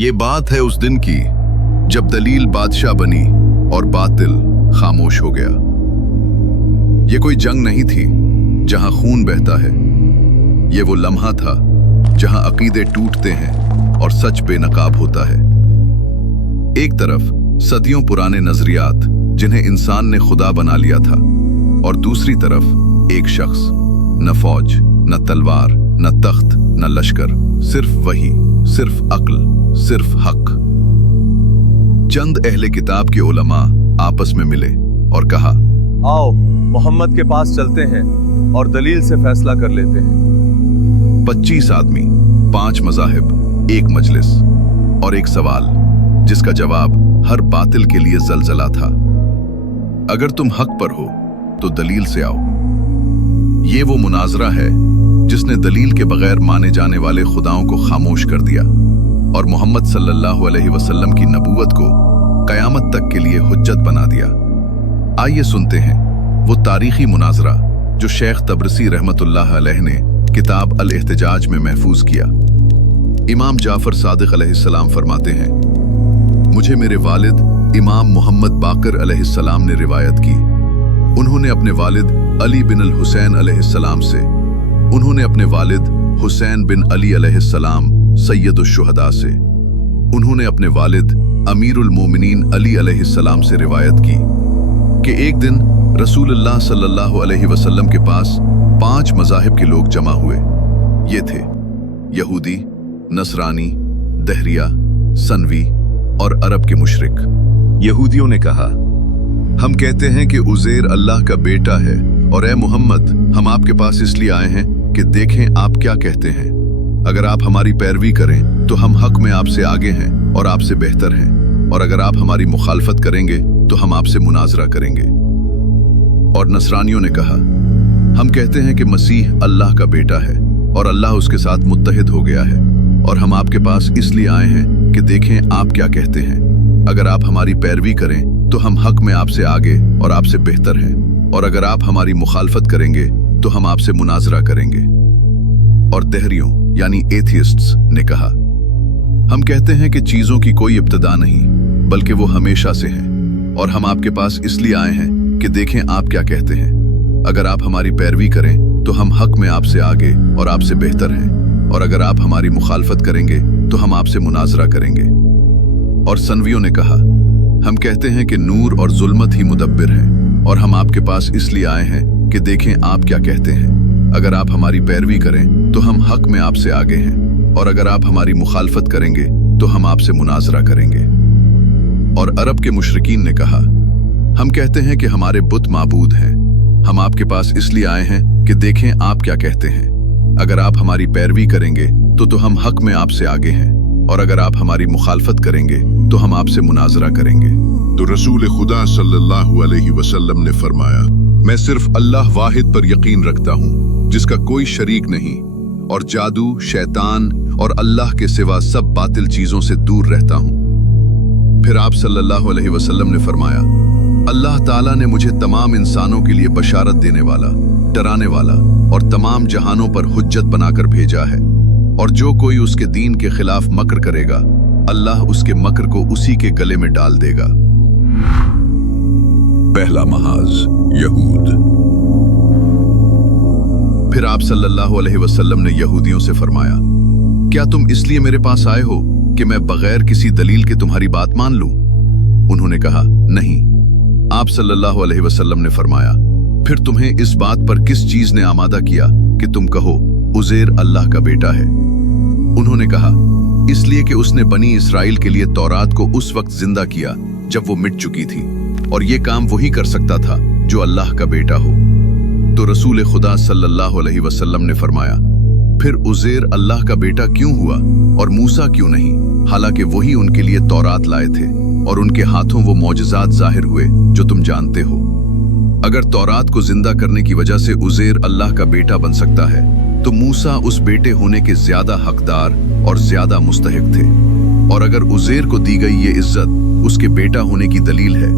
ये बात है उस दिन की जब दलील बादशाह बनी और बातिल खामोश हो गया। ये कोई जंग नहीं थी जहां खून बहता है, ये वो लम्हा था जहां अकीदे टूटते हैं और सच बेनकाब होता है। एक तरफ सदियों पुराने नजरियात जिन्हें इंसान ने खुदा बना लिया था, और दूसरी तरफ एक शख्स, न फौज, न तलवार, न तख्त, न लश्कर, सिर्फ वही, सिर्फ अक्ल, सिर्फ हक। चंद अहले किताब के उलमा आपस में मिले और कहा, आओ मोहम्मद के पास चलते हैं और दलील से फैसला कर लेते हैं। 25 आदमी, 5 मज़ाहिब, एक मजलिस और एक सवाल जिसका जवाब हर बातिल के लिए जलजला था। अगर तुम हक पर हो तो दलील से आओ। ये वो मुनाजरा है जिसने दलील के बगैर माने जाने वाले खुदाओं को खामोश कर दिया और मोहम्मद सल्लल्लाहु अलैहि वसल्लम की नबूवत को कयामत तक के लिए हुज्जत बना दिया। आइए सुनते हैं वो तारीखी मुनाजरा जो शेख तबरसी रहमतुल्लाह अलैह ने किताब अल-इहतिजाज में महफूज किया। इमाम जाफर सादिक अलैहिस्सलाम फरमाते हैं, मुझे मेरे वालिद इमाम मोहम्मद बाकर अलैहिस्सलाम ने रिवायत की। उन्होंने अपने वालिद अली बिन अल हुसैन अलैहिस्सलाम से, उन्होंने अपने वालिद हुसैन बिन अली अलैहिस्सलाम सैयदुश शुहदा से, उन्होंने अपने वालिद अमीरुल मोमिनीन अली अलैहिस्सलाम से रिवायत की कि एक दिन रसूलुल्लाह सल्लल्लाहु अलैहि वसल्लम के पास 5 मज़ाहिब के लोग जमा हुए। ये थे यहूदी, नसरानी, दहरिया, सनवी और अरब के मुशरिक। यहूदियों ने कहा, हम कहते हैं कि उज़ैर अल्लाह का बेटा है, और ए मोहम्मद, हम आपके पास इसलिए आए हैं कि देखें आप क्या कहते हैं। अगर आप हमारी पैरवी करें तो हम हक में आपसे आगे हैं और आपसे बेहतर हैं, और अगर आप हमारी मुखालफत करेंगे तो हम आपसे मुनाजरा करेंगे। और नसरानियों ने कहा, हम कहते हैं कि मसीह अल्लाह का बेटा है और अल्लाह उसके साथ मुत्तहिद हो गया है, और हम आपके पास इसलिए आए हैं कि देखें आप क्या कहते हैं। अगर आप हमारी पैरवी करें तो हम हक में आपसे आगे और आपसे बेहतर हैं, और अगर आप हमारी मुखालफत करेंगे तो हम आपसे मुनाजरा करेंगे। और दहरियों यानी एथियस्ट्स ने कहा, हम कहते हैं कि चीजों की कोई इब्तिदा नहीं बल्कि वो हमेशा से हैं, और हम आपके पास इसलिए आए हैं कि देखें आप क्या कहते हैं। अगर आप हमारी पैरवी करें तो हम हक में आपसे आगे और आपसे बेहतर हैं, और अगर आप हमारी मुखालफत करेंगे तो हम आपसे मुनाजरा करेंगे। और सनवियों ने कहा, हम कहते हैं कि नूर और जुल्मत ही मुदब्बिर हैं, और हम आपके पास इसलिए आए हैं कि देखें आप क्या कहते हैं। अगर आप हमारी पैरवी करें तो हम हक में आपसे आगे हैं, और अगर आप हमारी मुखालफत करेंगे तो हम आपसे मुनाजरा करेंगे। और अरब के मुशरिकीन ने कहा, हम कहते हैं कि हमारे बुत माबूद हैं, हम आपके पास इसलिए आए हैं कि देखें आप क्या कहते हैं। अगर आप हमारी पैरवी करेंगे तो हम हक में आपसे आगे हैं, और अगर आप हमारी मुखालफत करेंगे तो हम आपसे मुनाजरा करेंगे। तो रसूल खुदा सल्लल्लाहु अलैहि वसल्लम ने फरमाया, मैं सिर्फ अल्लाह वाहिद पर यकीन रखता हूँ जिसका कोई शरीक नहीं, और जादू, शैतान और अल्लाह के सिवा सब बातिल चीजों से दूर रहता हूँ। फिर आप सल्लल्लाहु अलैहि वसल्लम ने फरमाया, अल्लाह ताला ने मुझे तमाम इंसानों के लिए बशारत देने वाला, डराने वाला और तमाम जहानों पर हुज्जत बनाकर भेजा है, और जो कोई उसके दीन के खिलाफ मक्र करेगा, अल्लाह उसके मक्र को उसी के गले में डाल देगा। पहला महाज यहूद। फिर आप सल्लल्लाहु अलैहि वसल्लम ने यहूदियों से फरमाया, क्या तुम इसलिए मेरे पास आए हो कि मैं बगैर किसी दलील के तुम्हारी बात मान लूं? उन्होंने कहा, नहीं। आप सल्लल्लाहु अलैहि वसल्लम ने फरमाया, फिर तुम्हें इस बात पर किस चीज ने आमादा किया कि तुम कहो उज़ैर अल्लाह का बेटा है? उन्होंने कहा, इसलिए कि उसने बनी इस्राइल के लिए तौरात को उस वक्त जिंदा किया जब वो मिट चुकी थी, और ये काम वही कर सकता था जो अल्लाह का बेटा हो। तो रसूल खुदा सल्लल्लाहु अलैहि वसल्लम ने फरमाया, फिर उज़ैर अल्लाह का बेटा क्यों हुआ और मूसा क्यों नहीं, हालांकि वही उनके लिए तौरात लाए थे और उनके हाथों वो मौजज़ात जाहिर हुए जो तुम जानते हो। अगर तौरात को जिंदा करने की वजह से उज़ैर अल्लाह का बेटा बन सकता है तो मूसा उस बेटे होने के ज्यादा हकदार और ज्यादा मुस्तहिक थे, और अगर उज़ैर को दी गई ये इज्जत उसके बेटा होने की दलील है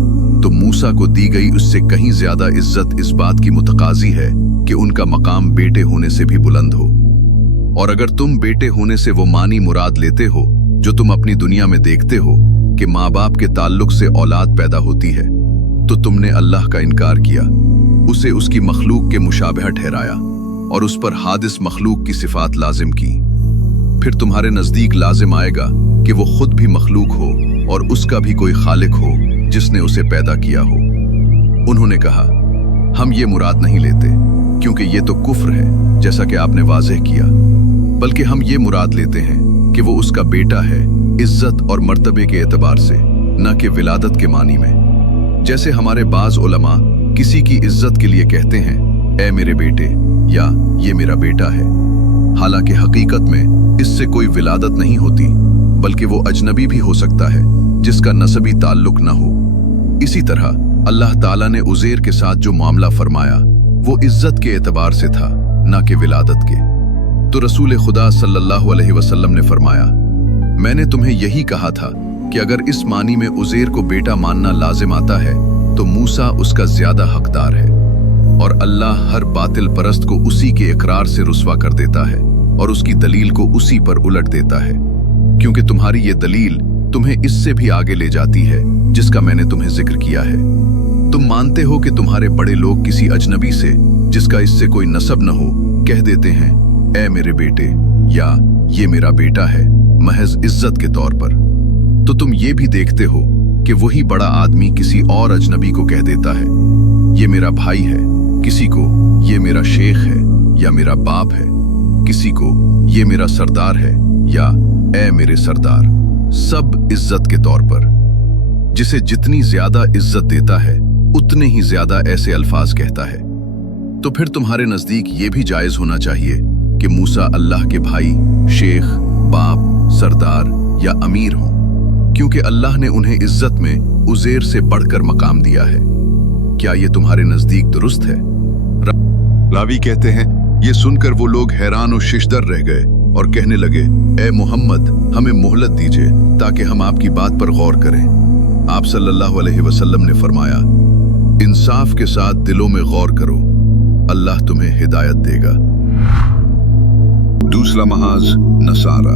तो मूसा को दी गई उससे कहीं ज्यादा इज्जत इस बात की मुतकाजी है कि उनका मकाम बेटे होने से भी बुलंद हो। और अगर तुम बेटे होने से वो मानी मुराद लेते हो जो तुम अपनी दुनिया में देखते हो कि माँ बाप के ताल्लुक से औलाद पैदा होती है, तो तुमने अल्लाह का इनकार किया, उसे उसकी मखलूक के मुशाबह ठहराया और उस पर हादिस मखलूक की सिफात लाजिम की। फिर तुम्हारे नजदीक लाजिम आएगा कि वो खुद भी मखलूक हो और उसका भी कोई खालिक हो जिसने उसे पैदा किया हो। उन्होंने कहा, हम ये मुराद नहीं लेते क्योंकि ये तो कुफ्र है, जैसा कि आपने वाज़ेह किया, बल्कि हम ये मुराद लेते हैं कि वो उसका बेटा है इज्जत और मर्तबे के एतबार से, न कि विलादत के मानी में। जैसे हमारे बाज उलमा किसी की इज्जत के लिए कहते हैं, ए मेरे बेटे या ये मेरा बेटा है, हालांकि हकीकत में इससे कोई विलादत नहीं होती, बल्कि वो अजनबी भी हो सकता है जिसका नसबी ताल्लुक न हो। इसी तरह अल्लाह ताला ने उज़ैर के साथ जो मामला फरमाया वो इज्जत के एतबार से था, न कि विलादत के। तो रसूल खुदा सल्लल्लाहु अलैहि वसल्लम ने फरमाया, मैंने तुम्हें यही कहा था कि अगर इस मानी में उज़ैर को बेटा मानना लाजिम आता है तो मूसा उसका ज्यादा हकदार है, और अल्लाह हर बातिल परस्त को उसी के इकरार से रुस्वा कर देता है और उसकी दलील को उसी पर उलट देता है, क्योंकि तुम्हारी ये दलील तुम्हें इससे भी आगे ले जाती है जिसका मैंने तुम्हें जिक्र किया है। तुम मानते हो कि तुम्हारे बड़े लोग किसी अजनबी से जिसका इससे कोई नसब न हो कह देते हैं, ए मेरे बेटे या ये मेरा बेटा है, महज इज्जत के तौर पर। तो तुम ये भी देखते हो कि वही बड़ा आदमी किसी और अजनबी को कह देता है, ये मेरा भाई है, किसी को ये मेरा शेख है या मेरा बाप है, किसी को ये मेरा सरदार है या ए मेरे सरदार, सब इज्जत के तौर पर। जिसे जितनी ज्यादा इज्जत देता है उतने ही ज्यादा ऐसे अल्फाज कहता है। तो फिर तुम्हारे नजदीक ये भी जायज होना चाहिए कि मूसा अल्लाह के भाई, शेख, बाप, सरदार या अमीर हों, क्योंकि अल्लाह ने उन्हें इज्जत में उज़ैर से बढ़कर मकाम दिया है। क्या ये तुम्हारे नजदीक दुरुस्त है? रावी कहते हैं, ये सुनकर वो लोग हैरान और शिशदर रह गए और कहने लगे, ए मोहम्मद, हमें मोहलत दीजिए ताकि हम आपकी बात पर गौर करें। आप सल्लल्लाहु अलैहि वसल्लम ने फरमाया, इंसाफ के साथ दिलों में गौर करो, अल्लाह तुम्हें हिदायत देगा। दूसरा महाज नसारा।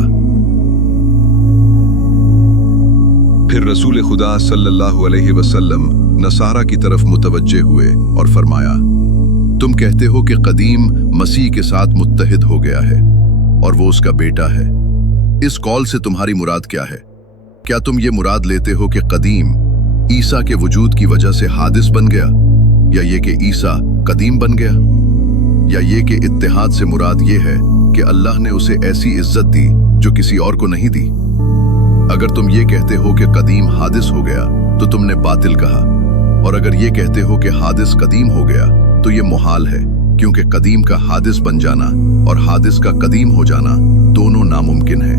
फिर रसूल खुदा सल्लल्लाहु अलैहि वसल्लम नसारा की तरफ मुतवज्जे हुए और फरमाया, तुम कहते हो कि कदीम मसीह के साथ मुत्तहिद हो गया है और वो उसका बेटा है। इस कौल से तुम्हारी मुराद क्या है? क्या तुम ये मुराद लेते हो कि कदीम ईसा के वजूद की वजह से हादिस बन गया, या ये कि ईसा कदीम बन गया, या ये कि इत्तिहाद से मुराद ये है कि अल्लाह ने उसे ऐसी इज्जत दी जो किसी और को नहीं दी? अगर तुम ये कहते हो कि कदीम हादिस हो गया तो तुमने बातिल कहा, और अगर ये कहते हो कि हादिस कदीम हो गया तो ये मुहाल है, क्योंकि कदीम का हादिस बन जाना और हादिस का कदीम हो जाना दोनों नामुमकिन है।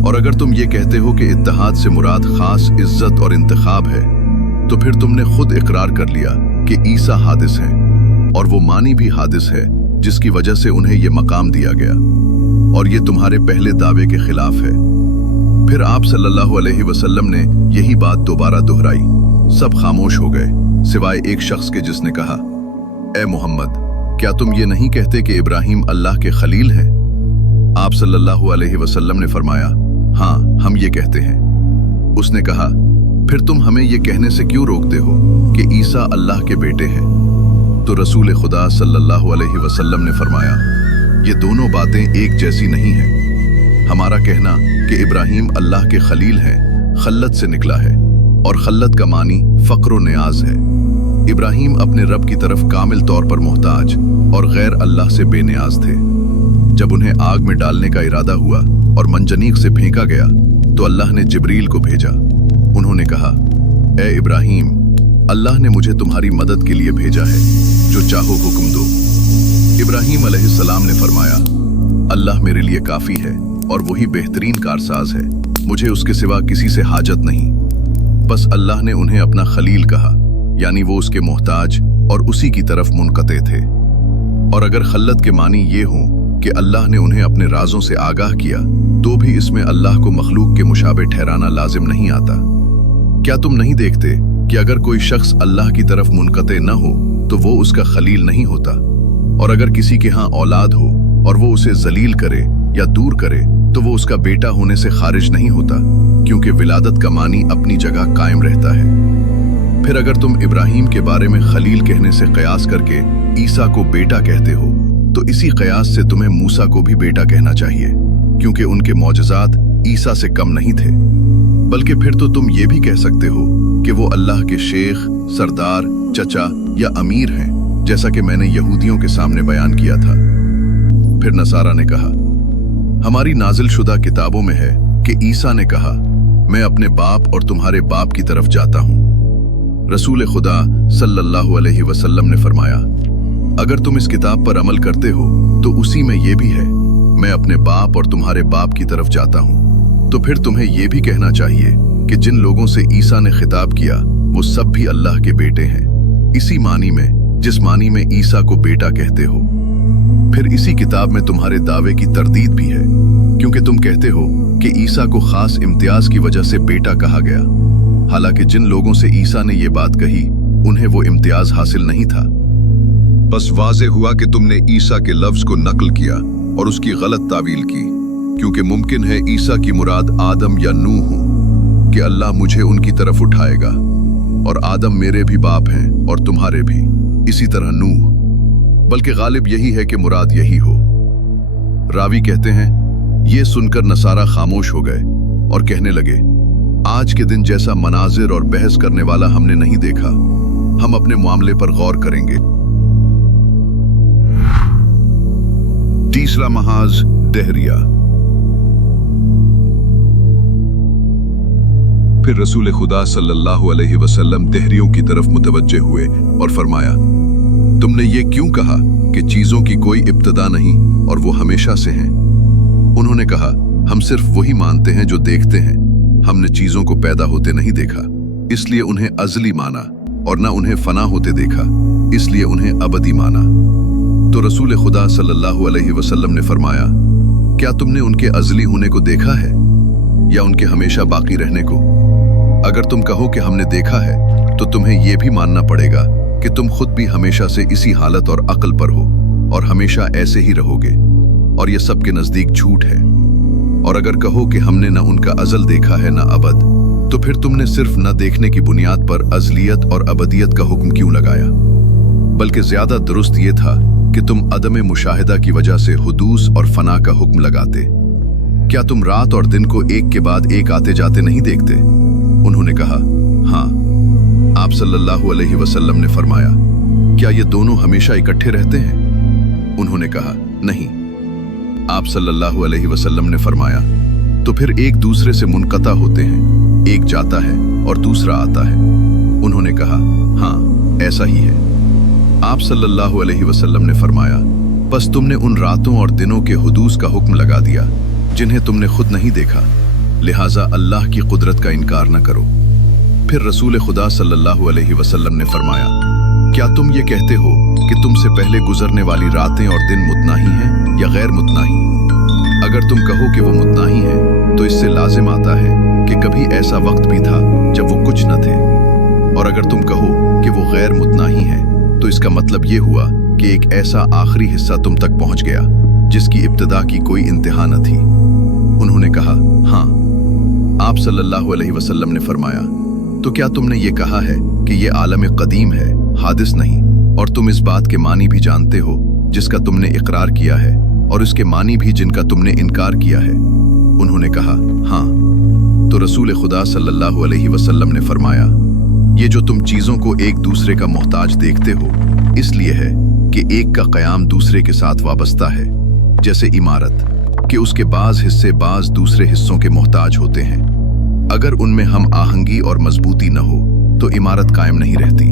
और अगर तुम ये कहते हो कि इत्तिहाद से मुराद खास इज्जत और इंतखाब है, तो फिर तुमने खुद इकरार कर लिया कि ईसा हादिस है, और वो मानी भी हादिस है जिसकी वजह से उन्हें ये मकाम दिया गया, और ये तुम्हारे पहले दावे के खिलाफ है। फिर आप सल्लल्लाहु अलैहि वसल्लम ने यही बात दोबारा दोहराई। सब खामोश हो गए सिवाय एक शख्स के, जिसने कहा, ए मोहम्मद, क्या तुम ये नहीं कहते कि इब्राहिम अल्लाह के खलील हैं? आप सल्लल्लाहु अलैहि वसल्लम ने फरमाया, हाँ, हम ये कहते हैं। उसने कहा, फिर तुम हमें ये कहने से क्यों रोकते हो कि ईसा अल्लाह के बेटे हैं? तो रसूल खुदा सल्लल्लाहु अलैहि वसल्लम ने फरमाया, ये दोनों बातें एक जैसी नहीं हैं। हमारा कहना कि इब्राहिम अल्लाह के खलील हैं खल्लत से निकला है, और खल्लत का मानी फक्र व नियाज है। इब्राहिम अपने रब की तरफ कामिल तौर पर मोहताज और गैर अल्लाह से बेनियाज थे। जब उन्हें आग में डालने का इरादा हुआ और मंजनीक से फेंका गया तो अल्लाह ने जिब्रील को भेजा। उन्होंने कहा, ए इब्राहिम, अल्लाह ने मुझे तुम्हारी मदद के लिए भेजा है, जो चाहो हुक्म दो। इब्राहिम अलैहिस्सलाम ने फरमाया, अल्लाह मेरे लिए काफी है और वही बेहतरीन कारसाज है, मुझे उसके सिवा किसी से हाजत नहीं। बस अल्लाह ने उन्हें अपना खलील कहा, यानी वो उसके मोहताज और उसी की तरफ मुनक़ते थे। और अगर खल्लत के मानी ये हों कि अल्लाह ने उन्हें अपने राजों से आगाह किया, तो भी इसमें अल्लाह को मखलूक के मुशाबे ठहराना लाजिम नहीं आता। क्या तुम नहीं देखते कि अगर कोई शख्स अल्लाह की तरफ मुनक़ते न हो तो वो उसका खलील नहीं होता, और अगर किसी के यहाँ औलाद हो और वो उसे जलील करे या दूर करे तो वो उसका बेटा होने से खारिज नहीं होता, क्योंकि विलादत का मानी अपनी जगह कायम रहता है। फिर अगर तुम इब्राहिम के बारे में खलील कहने से कयास करके ईसा को बेटा कहते हो, तो इसी कयास से तुम्हें मूसा को भी बेटा कहना चाहिए, क्योंकि उनके मौजज़ात ईसा से कम नहीं थे। बल्कि फिर तो तुम ये भी कह सकते हो कि वो अल्लाह के शेख, सरदार, चचा या अमीर हैं, जैसा कि मैंने यहूदियों के सामने बयान किया था। फिर नसारा ने कहा, हमारी नाजिल शुदा किताबों में है कि ईसा ने कहा, मैं अपने बाप और तुम्हारे बाप की तरफ जाता हूँ। रसूल खुदा सल्लल्लाहु अलैहि वसल्लम ने फरमाया, अगर तुम इस किताब पर अमल करते हो तो उसी में ये भी है, मैं अपने बाप और तुम्हारे बाप की तरफ जाता हूँ। तो फिर तुम्हें यह भी कहना चाहिए कि जिन लोगों से ईसा ने खिताब किया वो सब भी अल्लाह के बेटे हैं, इसी मानी में जिस मानी में ईसा को बेटा कहते हो। फिर इसी किताब में तुम्हारे दावे की तरदीद भी है, क्योंकि तुम कहते हो कि ईसा को खास इम्तियाज की वजह से बेटा कहा गया, हालांकि जिन लोगों से ईसा ने ये बात कही उन्हें वो इम्तियाज हासिल नहीं था। बस वाज़े हुआ कि तुमने ईसा के लफ्ज को नकल किया और उसकी गलत तावील की, क्योंकि मुमकिन है ईसा की मुराद आदम या नूह हो कि अल्लाह मुझे उनकी तरफ उठाएगा, और आदम मेरे भी बाप हैं और तुम्हारे भी, इसी तरह नूह। बल्कि गालिब यही है कि मुराद यही हो। रावी कहते हैं, ये सुनकर नसारा खामोश हो गए और कहने लगे, आज के दिन जैसा मनाजिर और बहस करने वाला हमने नहीं देखा, हम अपने मामले पर गौर करेंगे। तीसरा महाज दहरिया। फिर रसूल खुदा सल्लल्लाहु अलैहि वसल्लम दहरियों की तरफ मुतवज्जे हुए और फरमाया, तुमने ये क्यों कहा कि चीजों की कोई इब्तदा नहीं और वो हमेशा से हैं? उन्होंने कहा, हम सिर्फ वही मानते हैं जो देखते हैं, हमने चीजों को पैदा होते नहीं देखा, इसलिए उन्हें अज़ली माना, और न उन्हें फना होते देखा, इसलिए उन्हें अबदी माना। तो रसूल खुदा सल्लल्लाहु अलैहि वसल्लम ने फरमाया, क्या तुमने उनके अज़ली होने को देखा है या उनके हमेशा बाकी रहने को? अगर तुम कहो कि हमने देखा है, तो तुम्हें यह भी मानना पड़ेगा कि तुम खुद भी हमेशा से इसी हालत और अक्ल पर हो और हमेशा ऐसे ही रहोगे, और यह सबके नजदीक झूठ है। और अगर कहो कि हमने न उनका अज़ल देखा है न अबद, तो फिर तुमने सिर्फ न देखने की बुनियाद पर अज़लियत और अबदियत का हुक्म क्यों लगाया? बल्कि ज्यादा दुरुस्त ये था कि तुम अदम मुशाहिदा की वजह से हुदूस और फना का हुक्म लगाते। क्या तुम रात और दिन को एक के बाद एक आते जाते नहीं देखते? उन्होंने कहा, हाँ। आप सल्लल्लाहु अलैहि वसल्लम ने फरमाया, क्या ये दोनों हमेशा इकट्ठे रहते हैं? उन्होंने कहा, नहीं। आप सल्लल्लाहु अलैहि वसल्लम ने फरमाया, तो फिर एक दूसरे से मुनक़ता होते हैं, एक जाता है और दूसरा आता है। उन्होंने कहा, हाँ, ऐसा ही है। आप सल्लल्लाहु अलैहि वसल्लम ने फरमाया, बस तुमने उन रातों और दिनों के हुदूस का हुक्म लगा दिया जिन्हें तुमने खुद नहीं देखा, लिहाजा अल्लाह की कुदरत का इनकार न करो। फिर रसूल खुदा सल्लल्लाहु अलैहि वसल्लम ने फरमाया, क्या तुम ये कहते हो कि तुमसे पहले गुजरने वाली रातें और दिन मुतनाही हैं या गैर मुतनाही? अगर तुम कहो कि वो मुतनाही हैं, तो इससे लाजिम आता है कि कभी ऐसा वक्त भी था जब वो कुछ न थे, और अगर तुम कहो कि वो गैर मुतनाही हैं, तो इसका मतलब ये हुआ कि एक ऐसा आखिरी हिस्सा तुम तक पहुंच गया जिसकी इब्तिदा की कोई इंतहा न थी। उन्होंने कहा, हाँ। आप सल्लल्लाहु अलैहि वसल्लम ने फरमाया, तो क्या तुमने ये कहा है कि ये आलम कदीम है, हादिस नहीं, और तुम इस बात के मानी भी जानते हो जिसका तुमने इकरार किया है, और उसके मानी भी जिनका तुमने इनकार किया है? उन्होंने कहा, हाँ। तो रसूल खुदा सल्लल्लाहु अलैहि वसल्लम ने फरमाया, ये जो तुम चीजों को एक दूसरे का मोहताज देखते हो, इसलिए है कि एक का क़याम दूसरे के साथ वाबस्ता है, जैसे इमारत कि उसके बाज हिस्से बाज दूसरे हिस्सों के मोहताज होते हैं। अगर उनमें हम आहंगी और मजबूती न हो तो इमारत कायम नहीं रहती,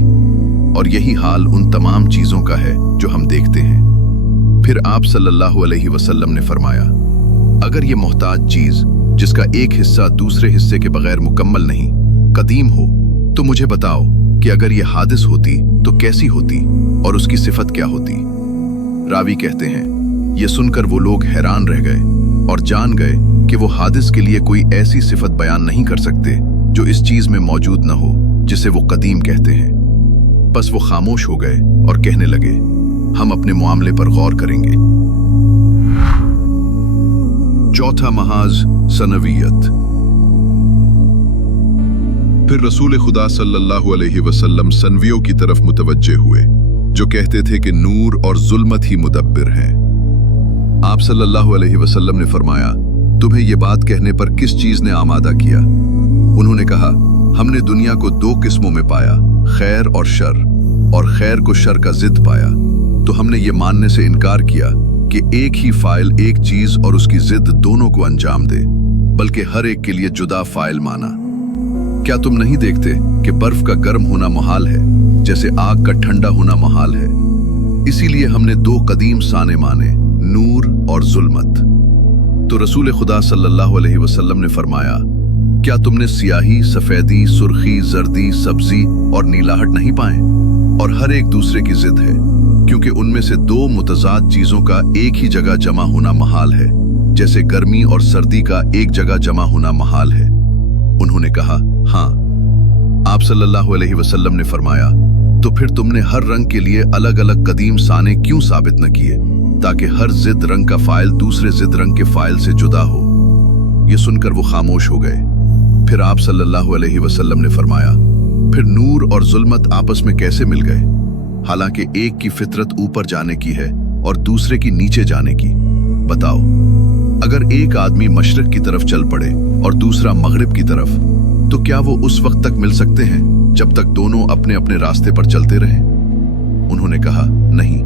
और यही हाल उन तमाम चीजों का है जो हम देखते हैं। फिर आप सल्लल्लाहु अलैहि वसल्लम ने फरमाया, अगर ये मोहताज चीज जिसका एक हिस्सा दूसरे हिस्से के बगैर मुकम्मल नहीं, कदीम हो, तो मुझे बताओ कि अगर ये हादिस होती तो कैसी होती और उसकी सिफत क्या होती? रावी कहते हैं, ये सुनकर वो लोग हैरान रह गए और जान गए कि वो हादिस के लिए कोई ऐसी सिफत बयान नहीं कर सकते जो इस चीज में मौजूद न हो जिसे वो कदीम कहते हैं। बस वो खामोश हो गए और कहने लगे, हम अपने मामले पर गौर करेंगे। चौथा महाज सनवियत। फिर रसूल खुदा सल्लल्लाहु अलैहि वसल्लम सनवियों की तरफ मुतवज्जे हुए, जो कहते थे कि नूर और जुल्मत ही मुदब्बिर हैं। आप सल्लल्लाहु अलैहि वसल्लम ने फरमाया, तुम्हें ये बात कहने पर किस चीज ने आमादा किया? उन्होंने कहा, हमने दुनिया को दो किस्मों में पाया, खैर और शर, और खैर को शर का जिद पाया। तो हमने ये मानने से इनकार किया कि एक ही फाइल एक चीज और उसकी जिद दोनों को अंजाम दे, बल्कि हर एक के लिए जुदा फाइल माना। क्या तुम नहीं देखते कि बर्फ का गर्म होना मुहाल है, जैसे आग का ठंडा होना मुहाल है? इसीलिए हमने दो कदीम साने माने, नूर और जुल्मत। तो रसूल खुदा सल्लल्लाहु अलैहि वसल्लम ने फरमाया, क्या तुमने सियाही, सफेदी, सुर्खी, जर्दी, सब्जी और नीलाहट नहीं पाए? और हर एक दूसरे की जिद है, क्योंकि उनमें से दो मुतजाद चीजों का एक ही जगह जमा होना महाल है, जैसे गर्मी और सर्दी का एक जगह जमा होना महाल है। उन्होंने कहा, हाँ। आप सल्लल्लाहु अलैहि वसल्लम ने फरमाया, तो फिर तुमने हर रंग के लिए अलग अलग कदीम साने क्यों साबित न किए, ताकि हर जिद रंग का फाइल दूसरे जिद रंग के फाइल से जुदा हो? ये सुनकर वो खामोश हो गए। फिर आप सल्लल्लाहु अलैहि वसल्लम ने फरमाया, फिर नूर और जुल्मत आपस में कैसे मिल गए, हालांकि एक की फितरत ऊपर जाने की है और दूसरे की नीचे जाने की? बताओ, अगर एक आदमी मशरिक की तरफ चल पड़े और दूसरा मगरिब की तरफ, तो क्या वो उस वक्त तक मिल सकते हैं जब तक दोनों अपने अपने रास्ते पर चलते रहें? उन्होंने कहा, नहीं।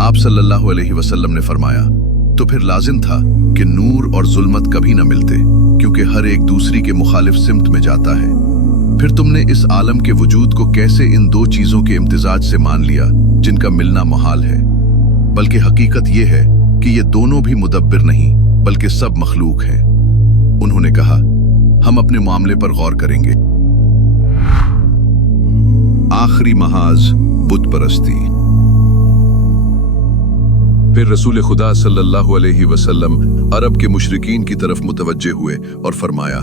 आप सल्लल्लाहु अलैहि वसल्लम ने फरमाया, तो फिर लाजिम था कि नूर और जुल्मत कभी न मिलते, क्योंकि हर एक दूसरी के मुखालिफ सिमत में जाता है। फिर तुमने इस आलम के वजूद को कैसे इन दो चीजों के इम्तिजाज से मान लिया जिनका मिलना मुहाल है? बल्कि हकीकत यह है कि ये दोनों भी मुदब्बिर नहीं, बल्कि सब मखलूक हैं। उन्होंने कहा, हम अपने मामले पर गौर करेंगे। आखिरी महाज बुत परस्ती। फिर रसूल खुदा सल्लल्लाहु अलैहि वसल्लम अरब के मुशरिकीन की तरफ मुतवज्जे हुए और फरमाया,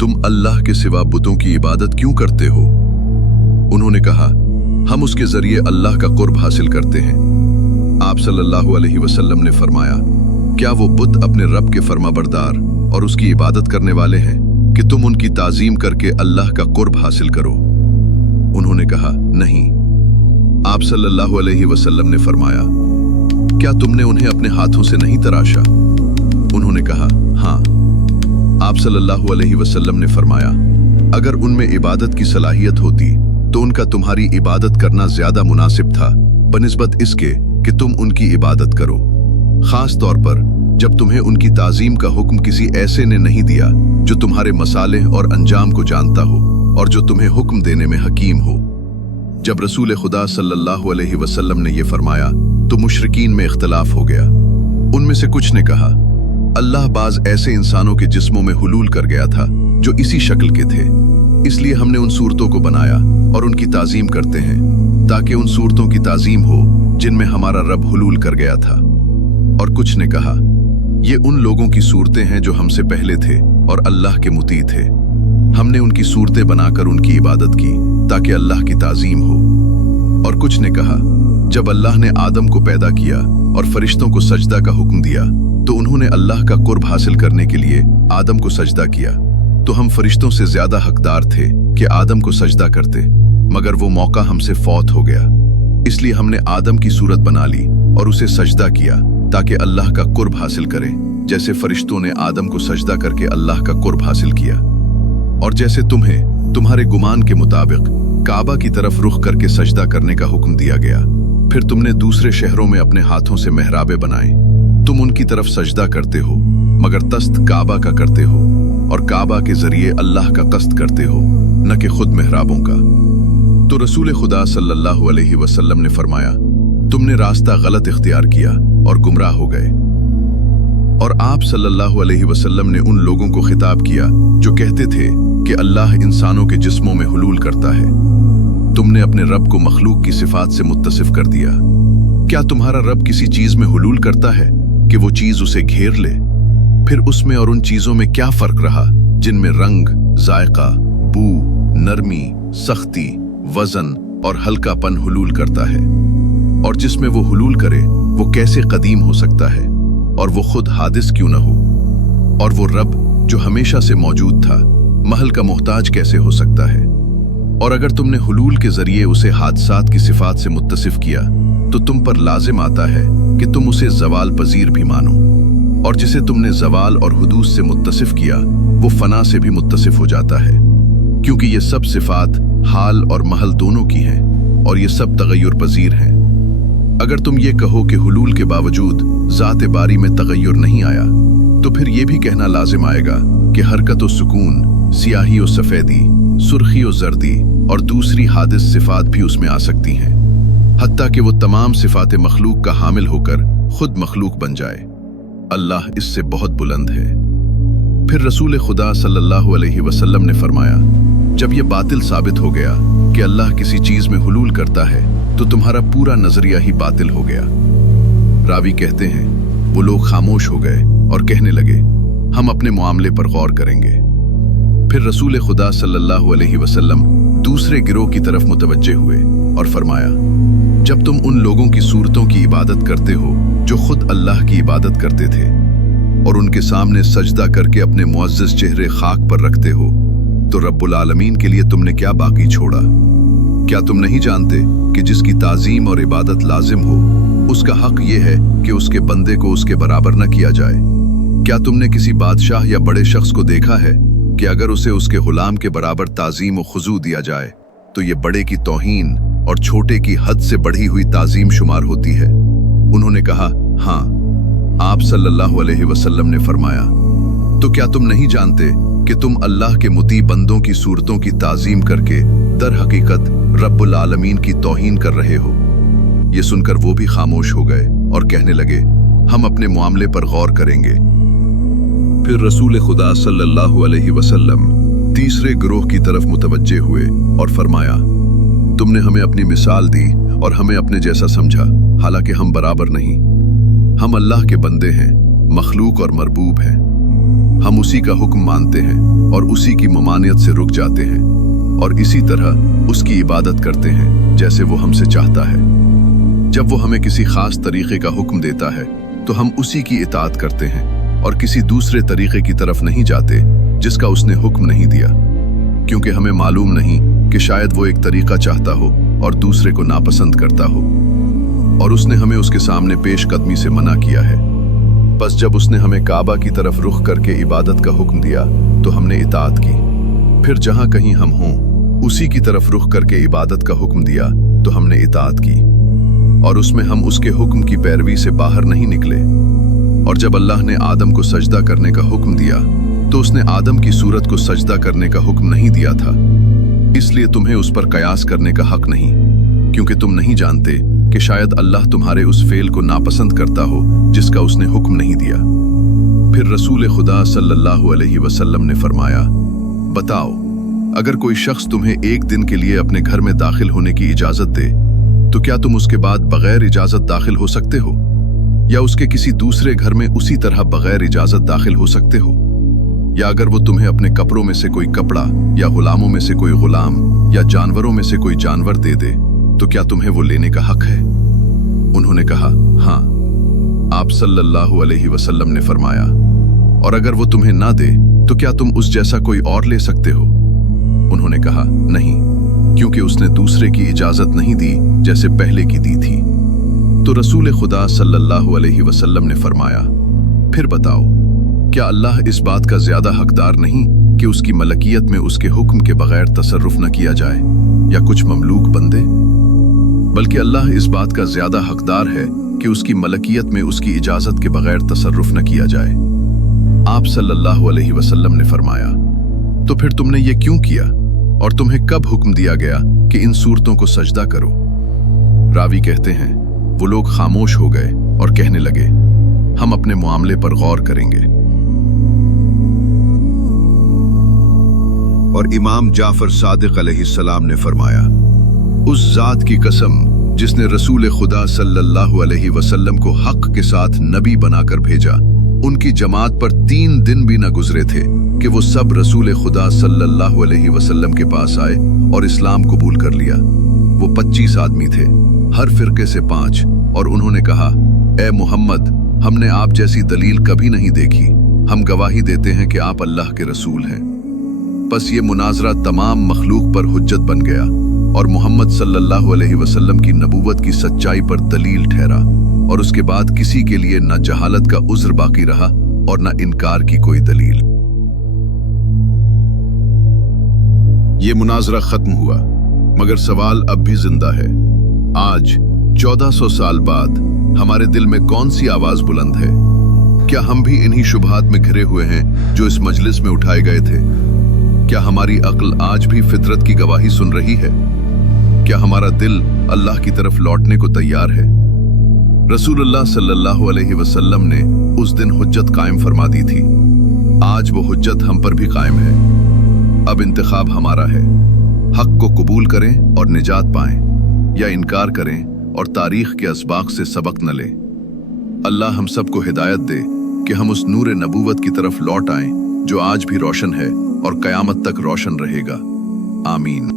तुम अल्लाह के सिवा बुतों की इबादत क्यों करते हो? उन्होंने कहा, हम उसके जरिए अल्लाह का कुर्ब हासिल करते हैं। आप सल्लल्लाहु अलैहि वसल्लम ने फरमाया, क्या वो बुत अपने रब के फरमाबरदार और उसकी इबादत करने वाले हैं कि तुम उनकी ताजीम करके अल्लाह का कुर्ब हासिल करो? उन्होंने कहा, नहीं। आप सल्लल्लाहु अलैहि वसल्लम ने फरमाया, क्या तुमने उन्हें अपने हाथों से नहीं तराशा? उन्होंने कहा, हाँ। आप सल्लल्लाहु अलैहि वसल्लम ने फरमाया, अगर उनमें इबादत की सलाहियत होती तो उनका तुम्हारी इबादत करना ज्यादा मुनासिब था बनिस्बत इसके कि तुम उनकी इबादत करो, खास तौर पर जब तुम्हें उनकी ताजीम का हुक्म किसी ऐसे ने नहीं दिया जो तुम्हारे मसाले और अंजाम को जानता हो और जो तुम्हें हुक्म देने में हकीम हो। जब रसूल खुदा सल्लल्लाहु अलैहि वसल्लम ने यह फरमाया तो मुशरिकीन में इख्तलाफ हो गया। उनमें से कुछ ने कहा, अल्लाह बाज ऐसे इंसानों के जिस्मों में हुलूल कर गया था जो इसी शक्ल के थे, इसलिए हमने उन सूरतों को बनाया और उनकी ताजीम करते हैं ताकि उन सूरतों की ताजीम हो जिनमें हमारा रब हुलूल कर गया था। और कुछ ने कहा, ये उन लोगों की सूरतें हैं जो हमसे पहले थे और अल्लाह के मुती थे, हमने उनकी सूरतें बनाकर उनकी इबादत की ताकि अल्लाह की ताजीम हो। और कुछ ने कहा, जब अल्लाह ने आदम को पैदा किया और फरिश्तों को सजदा का हुक्म दिया तो उन्होंने अल्लाह का कुर्ब हासिल करने के लिए आदम को सजदा किया, तो हम फरिश्तों से ज्यादा हकदार थे कि आदम को सजदा करते, मगर वो मौका हमसे फौत हो गया, इसलिए हमने आदम की सूरत बना ली और उसे सजदा किया ताकि अल्लाह का कुर्ब हासिल करे, जैसे फरिश्तों ने आदम को सजदा करके अल्लाह का कुर्ब हासिल किया। और जैसे तुम्हें तुम्हारे गुमान के मुताबिक काबा की तरफ रुख करके सजदा करने का हुक्म दिया गया, फिर तुमने दूसरे शहरों में अपने हाथों से मेहराबे बनाए, तुम उनकी तरफ सजदा करते हो मगर तस्त काबा का करते हो और काबा के जरिए अल्लाह का कस्त करते हो, न कि खुद मेहराबों का। तो रसूल खुदा सल्लल्लाहु अलैहि वसल्लम ने फरमाया, तुमने रास्ता गलत इख्तियार किया और गुमराह हो गए। और आप सल्लल्लाहु अलैहि वसल्लम ने उन लोगों को खिताब किया जो कहते थे कि अल्लाह इंसानों के जिस्मों में हुलूल करता है। तुमने अपने रब को मखलूक की सिफात से मुत्तसिफ कर दिया। क्या तुम्हारा रब किसी चीज में हुलूल करता है कि वो चीज उसे घेर ले? फिर उसमें और उन चीजों में क्या फर्क रहा जिनमें रंग, जायका, बू, नरमी, सख्ती, वजन और हल्कापन हुलूल करता है? और जिसमें वो हुलूल करे वो कैसे कदीम हो सकता है और वो खुद हादिस क्यों न हो? और वो रब जो हमेशा से मौजूद था महल का मोहताज कैसे हो सकता है? और अगर तुमने हुलूल के जरिए उसे हादसात की सिफात से मुत्तसिफ किया तो तुम पर लाजिम आता है कि तुम उसे जवाल पजीर भी मानो, और जिसे तुमने जवाल और हुदूस से मुत्तसिफ किया वो फना से भी मुत्तसिफ हो जाता है, क्योंकि ये सब सिफात हाल और महल दोनों की हैं और ये सब तगय्युर पजीर हैं। अगर तुम ये कहो कि हुलूल के बावजूद ज़ात बारी में तगय्युर नहीं आया तो फिर ये भी कहना लाजिम आएगा कि हरकत व सुकून, सियाही व सफ़ेदी, सुर्खी व जर्दी और दूसरी हादिस सिफात भी उसमें आ सकती हैं, हत्ता कि वो तमाम सिफात मखलूक का हामिल होकर खुद मखलूक बन जाए। अल्लाह इससे बहुत बुलंद है। फिर रसूल खुदा सल्लल्लाहु अलैहि वसल्लम ने फरमाया, जब ये बातिल साबित हो गया कि अल्लाह किसी चीज में हुलूल करता है तो तुम्हारा पूरा नजरिया ही बातिल हो गया। रावी कहते हैं, वो लोग खामोश हो गए और कहने लगे, हम अपने मामले पर गौर करेंगे। फिर रसूल खुदा सल्लल्लाहु अलैहि वसल्लम दूसरे गिरोह की तरफ मुतवज्जे हुए और फरमाया, जब तुम उन लोगों की सूरतों की इबादत करते हो जो खुद अल्लाह की इबादत करते थे और उनके सामने सजदा करके अपने मुअज़्ज़ज़ चेहरे खाक पर रखते हो, तो रब्बुल आलमीन के लिए तुमने क्या बाकी छोड़ा? क्या तुम नहीं जानते कि जिसकी ताज़ीम और इबादत लाजिम हो उसका हक ये है कि उसके बंदे को उसके बराबर न किया जाए? क्या तुमने किसी बादशाह या बड़े शख्स को देखा है कि अगर उसे उसके गुलाम के बराबर ताज़ीम और खुजू दिया जाए तो ये बड़े की तौहीन और छोटे की हद से बढ़ी हुई ताज़ीम शुमार होती है? उन्होंने कहा, हाँ। आप सल्लल्लाहु अलैहि वसल्लम ने फरमाया, तो क्या तुम नहीं जानते कि तुम अल्लाह के मुती बंदों की सूरतों की ताज़ीम करके दर हकीकत रब्बुल आलमीन की तौहीन कर रहे हो? ये सुनकर वो भी खामोश हो गए और कहने लगे, हम अपने मामले पर गौर करेंगे। फिर रसूल खुदा सल्लल्लाहु अलैहि वसल्लम तीसरे गिरोह की तरफ मुतवज्जे हुए और फरमाया, तुमने हमें अपनी मिसाल दी और हमें अपने जैसा समझा, हालांकि हम बराबर नहीं। हम अल्लाह के बंदे हैं, मखलूक और मरबूब हैं। हम उसी का हुक्म मानते हैं और उसी की ममानियत से रुक जाते हैं और इसी तरह उसकी इबादत करते हैं जैसे वो हमसे चाहता है। जब वो हमें किसी खास तरीके का हुक्म देता है तो हम उसी की इताअत करते हैं और किसी दूसरे तरीके की तरफ नहीं जाते जिसका उसने हुक्म नहीं दिया, क्योंकि हमें मालूम नहीं कि शायद वो एक तरीका चाहता हो और दूसरे को नापसंद करता हो, और उसने हमें उसके सामने पेश कदमी से मना किया है। बस जब उसने हमें काबा की तरफ रुख करके इबादत का हुक्म दिया तो हमने इताअत की। फिर जहां कहीं हम हों उसी की तरफ रुख करके इबादत का हुक्म दिया तो हमने इताअत की, और उसमें हम उसके हुक्म की पैरवी से बाहर नहीं निकले। और जब अल्लाह ने आदम को सजदा करने का हुक्म दिया तो उसने आदम की सूरत को सजदा करने का हुक्म नहीं दिया था, इसलिए तुम्हें उस पर कयास करने का हक नहीं, क्योंकि तुम नहीं जानते कि शायद अल्लाह तुम्हारे उस फेल को नापसंद करता हो जिसका उसने हुक्म नहीं दिया। फिर रसूल खुदा सल्लल्लाहु अलैहि वसल्लम ने फरमाया, बताओ, अगर कोई शख्स तुम्हें एक दिन के लिए अपने घर में दाखिल होने की इजाजत दे तो क्या तुम उसके बाद बगैर इजाजत दाखिल हो सकते हो, या उसके किसी दूसरे घर में उसी तरह बगैर इजाजत दाखिल हो सकते हो? या अगर वो तुम्हें अपने कपड़ों में से कोई कपड़ा या गुलामों में से कोई गुलाम या जानवरों में से कोई जानवर दे दे तो क्या तुम्हें वो लेने का हक है? उन्होंने कहा, हाँ। आप सल्लल्लाहु अलैहि वसल्लम ने फरमाया, और अगर वो तुम्हें ना दे तो क्या तुम उस जैसा कोई और ले सकते हो? उन्होंने कहा, नहीं, क्योंकि उसने दूसरे की इजाजत नहीं दी जैसे पहले की दी थी। तो रसूल खुदा सल्लल्लाहु अलैहि वसल्लम ने फरमाया, फिर बताओ, क्या अल्लाह इस बात का ज्यादा हकदार नहीं कि उसकी मलकियत में उसके हुक्म के बगैर तसर्रुफ न किया जाए या कुछ ममलूक बंदे? बल्कि अल्लाह इस बात का ज्यादा हकदार है कि उसकी मलकियत में उसकी इजाजत के बगैर तसर्रुफ न किया जाए। आप सल्लल्लाहु अलैहि वसल्लम ने फरमाया, तो फिर तुमने ये क्यों किया और तुम्हें कब हुक्म दिया गया कि इन सूरतों को सजदा करो? रावी कहते हैं, वो लोग खामोश हो गए और कहने लगे, हम अपने मामले पर गौर करेंगे। और इमाम जाफर सादिक अलैहिस्सलाम ने फरमाया, उस जात की कसम जिसने रसूल खुदा सल्लल्लाहु अलैहि वसल्लम को हक के साथ नबी बनाकर भेजा, उनकी जमात पर 3 दिन भी न गुजरे थे कि वो सब रसूल खुदा सल्लल्लाहु अलैहि वसल्लम के पास आए और इस्लाम कबूल कर लिया। वो 25 आदमी थे, हर फिरके से 5, और उन्होंने कहा, ए मुहम्मद, हमने आप जैसी दलील कभी नहीं देखी हम गवाही देते हैं कि आप अल्लाह के रसूल हैं। बस ये मुनाजरा तमाम मखलूक पर हुज्जत बन गया और मोहम्मद सल्लल्लाहु अलैहि वसल्लम की नबूवत की सच्चाई पर दलील ठहरा, और उसके बाद किसी के लिए न जहालत का उज़्र बाकी रहा और न इनकार की कोई दलील। ये मुनाजरा खत्म हुआ, मगर सवाल अब भी जिंदा है। आज 1400 साल बाद हमारे दिल में कौन सी आवाज बुलंद है? क्या हम भी इन्हीं शुबहात में घिरे हुए हैं जो इस मजलिस में उठाए गए थे? क्या हमारी अक्ल आज भी फितरत की गवाही सुन रही है? क्या हमारा दिल अल्लाह की तरफ लौटने को तैयार है? रसूलुल्लाह सल्लल्लाहु अलैहि वसल्लम ने उस दिन हुज्जत कायम फरमा दी थी। आज वो हुज्जत हम पर भी कायम है। अब इंतखाब हमारा है। हक को कबूल करें और निजात पाएं, या इनकार करें और तारीख के असबाक से सबक न लें। अल्लाह हम सबको हिदायत दे कि हम उस नूर नबूवत की तरफ लौट आएं जो आज भी रोशन है और कयामत तक रोशन रहेगा। आमीन।